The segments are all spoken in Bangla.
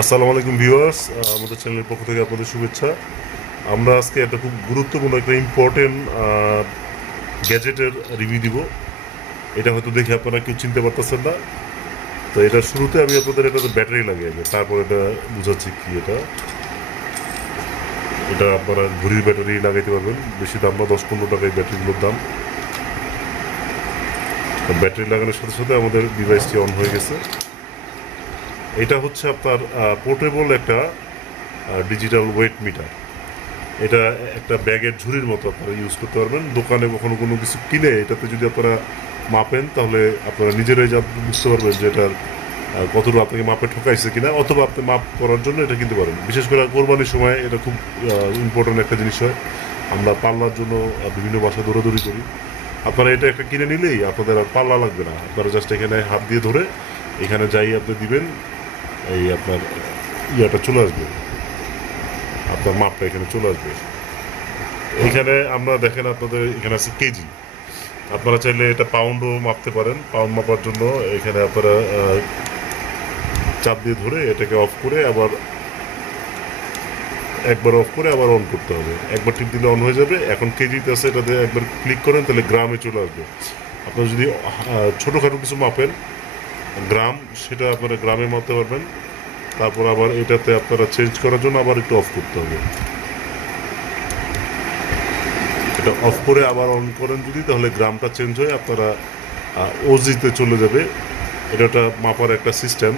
আসসালামু আলাইকুম ভিউয়ার্স, আমাদের চ্যানেলের পক্ষ থেকে আপনাদের শুভেচ্ছা। আমরা আজকে একটা খুব গুরুত্বপূর্ণ একটা ইম্পর্টেন্ট গ্যাজেটের রিভিউ দিব। এটা হয়তো দেখে আপনারা কেউ চিনতে পারতেছেন না। তো এটার শুরুতে আমি আপনাদের এটাতে ব্যাটারি লাগিয়ে আগে, তারপর এটা বুঝাচ্ছি কি এটা। এটা আপনারা ঘড়ির ব্যাটারি লাগাইতে পারবেন, বেশি দাম না, 10-15 টাকা এই ব্যাটারিগুলোর দাম। ব্যাটারি লাগানোর সাথে সাথে আমাদের ডিভাইসটি অন হয়ে গেছে। এটা হচ্ছে আপনার পোর্টেবল একটা ডিজিটাল ওয়েট মিটার। এটা একটা ব্যাগের ঝুড়ির মতো আপনারা ইউজ করতে পারবেন। দোকানে কখনো কোনো কিছু কিনে এটাতে যদি আপনারা মাপেন, তাহলে আপনারা নিজেরাই যা বুঝতে পারবেন যে এটার কতটুকু আপনাকে মাপে ঠকাইছে কিনা, অথবা আপনি মাপ করার জন্য এটা কিনতে পারেন। বিশেষ করে কোরবানির সময় এটা খুব ইম্পর্টেন্ট একটা জিনিস হয়। আমরা পাল্লার জন্য বিভিন্ন বাসায় দৌড়াদৌড়ি করি। আপনারা এটা একটা কিনে নিলেই আপনাদের আর পাল্লা লাগবে না। আপনারা জাস্ট এখানে হাত দিয়ে ধরে এখানে যাই আপনি দিবেন, এই আপনার ইয়াটা চলে আসবে, আপনার মাপটা এখানে চলে আসবে। এখানে আমরা দেখেন আপনাদের এখানে আছে কেজি। আপনারা চাইলে এটা পাউন্ডও মাপতে পারেন। পাউন্ড মাপার জন্য এখানে আপনারা চাপ দিয়ে ধরে এটাকে অফ করে আবার একবার অফ করে আবার অন করতে হবে। একবার টিপ দিলে অন হয়ে যাবে। এখন কেজিতে আছে, এটাতে একবার ক্লিক করেন তাহলে গ্রামে চলে আসবে। আপনারা যদি ছোটোখাটো কিছু মাপেন গ্রাম, সেটা আপনারা গ্রামে মাপতে পারবেন। তারপর আবার এটাতে আপনারা চেঞ্জ করার জন্য আবার একটু অফ করতে হবে। এটা অফ করে আবার অন করেন যদি, তাহলে গ্রামটা চেঞ্জ হয়ে আপনারা ওজিতে চলে যাবে। এটা একটা মাপার একটা সিস্টেম।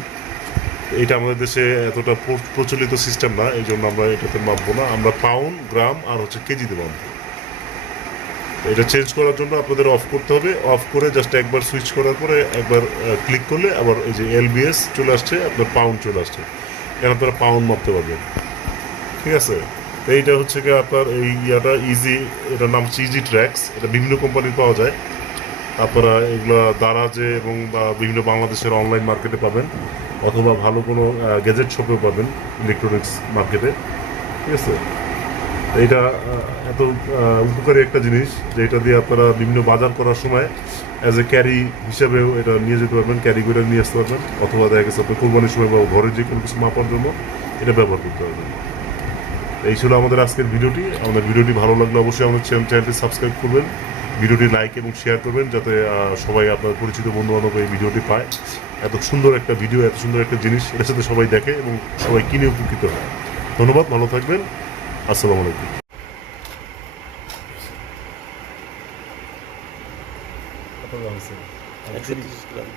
এটা আমাদের দেশে এতটা প্রচলিত সিস্টেম না, এই জন্য আমরা এটাতে মাপবো না। আমরা পাউন্ড, গ্রাম আর হচ্ছে কেজিতে মাপবো। এটা চেঞ্জ করার জন্য আপনাদের অফ করতে হবে। অফ করে জাস্ট একবার সুইচ করার পরে একবার ক্লিক করলে আবার এই যে এলবিএস চলে আসছে, আপনার পাউন্ড চলে আসছে। এখানে আপনারা পাউন্ড মাপতে পারবেন। ঠিক আছে। তো এইটা হচ্ছে কি আপনার এই ইয়াটা ইজি, এটার নাম হচ্ছে ইজি ট্র্যাক্স। এটা বিভিন্ন কোম্পানির পাওয়া যায়। আপনারা এগুলো দারাজে এবং বা বিভিন্ন বাংলাদেশের অনলাইন মার্কেটে পাবেন, অথবা ভালো কোনো গ্যাজেট শপেও পাবেন, ইলেকট্রনিক্স মার্কেটে। ঠিক আছে। এইটা এত উপকারী একটা জিনিস যে এটা দিয়ে আপনারা বিভিন্ন বাজার করার সময় অ্যাজ এ ক্যারি হিসাবেও এটা নিয়ে যেতে পারবেন, ক্যারি করে নিয়ে আসতে পারবেন, অথবা দেখা গেছে আপনার কোরবানির সময় বা ঘরে যে কোনো কিছু মাপার জন্য এটা ব্যবহার করতে পারবেন। এই ছিল আমাদের আজকের ভিডিওটি। আমাদের ভিডিওটি ভালো লাগলে অবশ্যই আমাদের চ্যানেলটি সাবস্ক্রাইব করবেন, ভিডিওটি লাইক এবং শেয়ার করবেন, যাতে সবাই আপনার পরিচিত বন্ধুবান্ধব এই ভিডিওটি পায়। এত সুন্দর একটা ভিডিও, এত সুন্দর একটা জিনিস, এটার সাথে সবাই দেখে এবং সবাই কিনে উপকৃত হয়। ধন্যবাদ, ভালো থাকবেন। আসসালামু আলাইকুম। 130 গ্রাম।